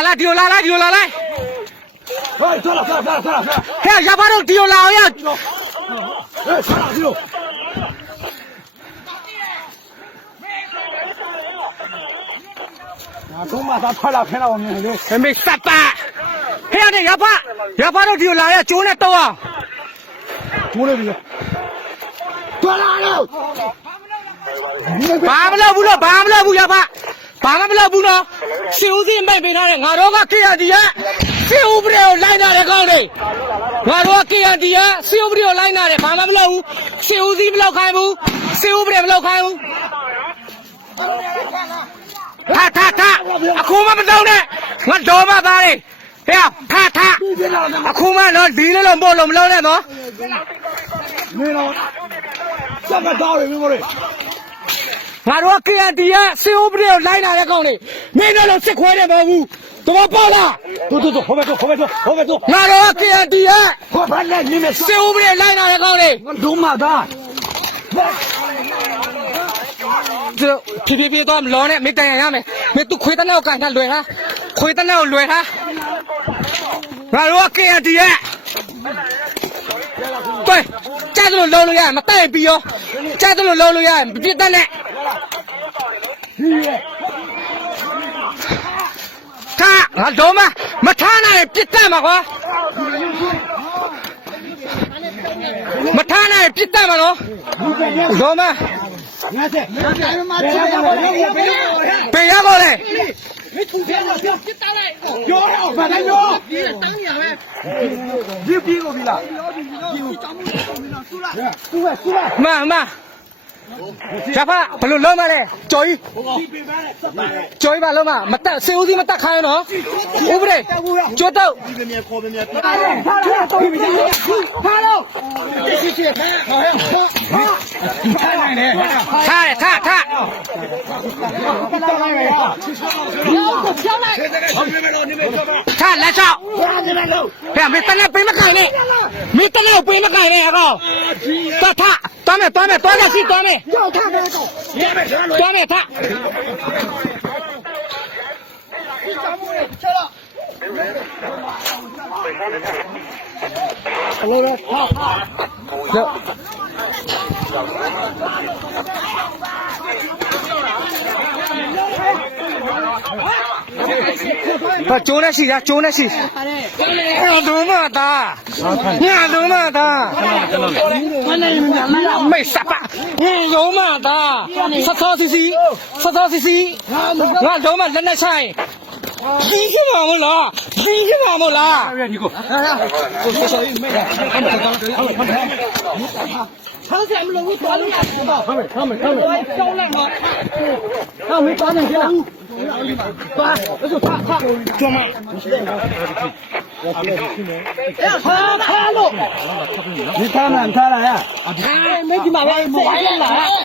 来来，丢来来丢来来，哎，算了算了算了算了算了，嘿，要把都丢了呀！哎，算了就。啊，中马他快了，看到我们了。还没三八，嘿呀，这要把要把都丢了呀，就那刀啊！我那边。断了了。ဘာမလုပ်ဘူးလို့ဘာမလုပ်ဘူးရပါ ဘာမှမလုပ်ဘူးနော်ရှေဦးစီးမိတ်ပေးထားတယ်ငါတို့က KRD ရဲ့ရှေဦးပရေကိုလိုက်နာတဲ့ကောင်းတယ်ငါတို့က KRD ရဲ့ရှေဦးပရေကိုလိုက်နာတယ်ဘာမှမလုပ်ဘူးရှေဦးစီးမလောက်ခိုင်းဘူးရှေဦးပရေမလောက်ခိုင်းဘူးဟာထာထာအခုမှမတော့နဲ့ငါတော်မသားတယ်ဟဲ့ထာထာအခုမှတော့ဒီလေးလုံးပို့လုံးမလုံးနဲ့နော်မင်းတော့စက်ကတော့ရပြီမို့လေ ငါတို့က KND ရဲ့စီဦးပရေကိုလိုက်လာတဲ့ကောင်းတွေမင်းတို့လည်းစစ်ခွဲတယ်မဟုတ်ဘူးသဘောပေါက်လား 走走走，后面走，后面走，后面走。 ငါတို့က KND ရဲ့ 快盘来，你们 စေဦးပရေလိုက်လာတဲ့ကောင်းတွေ 我中马的。 သူဖြည်းဖြည်းဖြည်းတော့မလောနဲ့မင်းတန်ရရမယ်မင်းသူခွေးတနောက်ကန်ထားလွယ်ထားခွေးတနောက်လွယ်ထားငါတို့က KND ရဲ့တွေ့ကြားသလိုလုံးလို့ရမတိုက်ပြီးရောကြားသလိုလုံးလို့ရပြစ်တက်နဲ့ ထားငါတော့မမထားနိုင်ပြစ်တက်မှာကွာမထားနိုင်ပြစ်တက်မှာနော်တော့မ 俺这，俺妈这个我我我 ဘယ်ရောက်လဲ 有了，快点有。你比我比了。输了输了。 မမ ဇဖဘလို့လုံးမလဲကြော်ကြီးကြော်ကြီးပါလုံးမမတက်စေဦးစီးမတက်ခိုင်းနော်ဥပဒေကျွတ်တော့ဒီမြန်ခေါ်မြန်တက်ပါလေဟာတော့တော်ပြီဟာတော့ဒီစီဟာဟာထားနိုင်တယ်ထားထားထားထားနိုင်တယ်ဟာတော့ကြောင်းလိုက်ထားလက်ချောက်ဖေမင်းတနေ့ပေးမကိုင်နဲ့မင်းတနေ့ပေးမကိုင်နဲ့ဟောသတ်ထား တော်မယ်တော်မယ်တော်ရစီတော်မယ်တော်မယ်ထားဘာကျိုးနဲ့ရှိရကျိုးနဲ့ရှိငါတို့မသားငါတို့မသား 没啥吧，你有嘛的？啥操兮兮，啥操兮兮，俺有嘛人来菜，你去嘛么啦？你去嘛么啦？你给我，哎呀，我说小玉妹，他们他们他们他们。他们他们他们他们漂亮吗？他们抓进去了，抓，那就抓抓，抓 吗？他他喽，你看看看了呀？哎，没去买完，没完了。